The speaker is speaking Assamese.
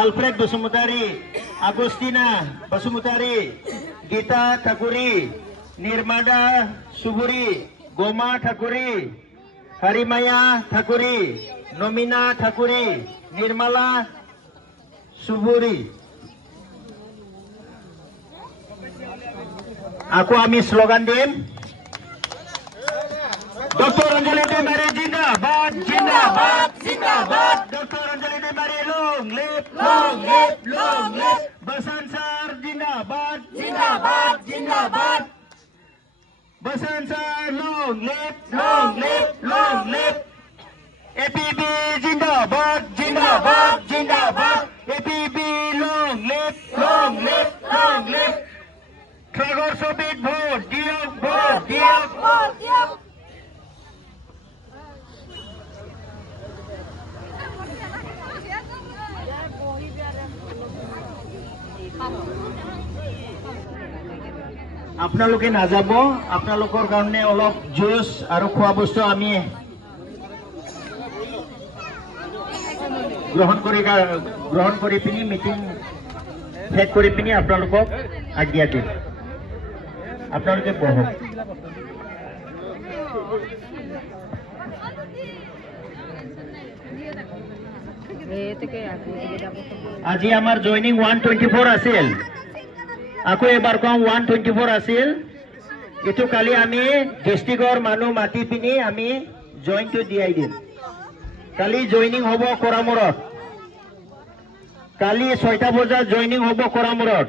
Alfred Basumutari, Agustina Basumutari, Gita Thakuri, Nirmada Suburi, Goma Thakuri, Harimaya Thakuri, Nomina Thakuri, Nirmala Suburi. Aku ami slogan dim. Dr. Anjali Demari Jindabad, Jindabad, Jindabad. Dr. Anjali Demari long live, long live, long live. Basansar Jindabad, Jindabad, Jindabad. Basansar long live, long live, long live. APB Jindabad, Jindabad, Jindabad. APB long live, long live, long live. Tragor Sobit vote, Diok vote, Diok vote, Diok. আপোনালোকে নাযাব আপোনালোকৰ কাৰণে অলপ জুচ আৰু খোৱা বস্তু আমি গ্ৰহণ কৰি পিনি মিটিং শেষ কৰি পিনি আপোনালোকক আজ্ঞা দিম আপোনালোকে বহক আজি আমাৰ জয়নিং 124 আছিল আকৌ এবাৰ কম 124 আছিল এটো কালি আমি ডিস্ট্ৰিক্টৰ মানুহ মাতি পিনি আমি জয়েনটো দিয়াই দিম কালি জয়নিং হ'ব কৰামৰত কালি 6টা বজাত জয়নিং হ'ব কৰামৰত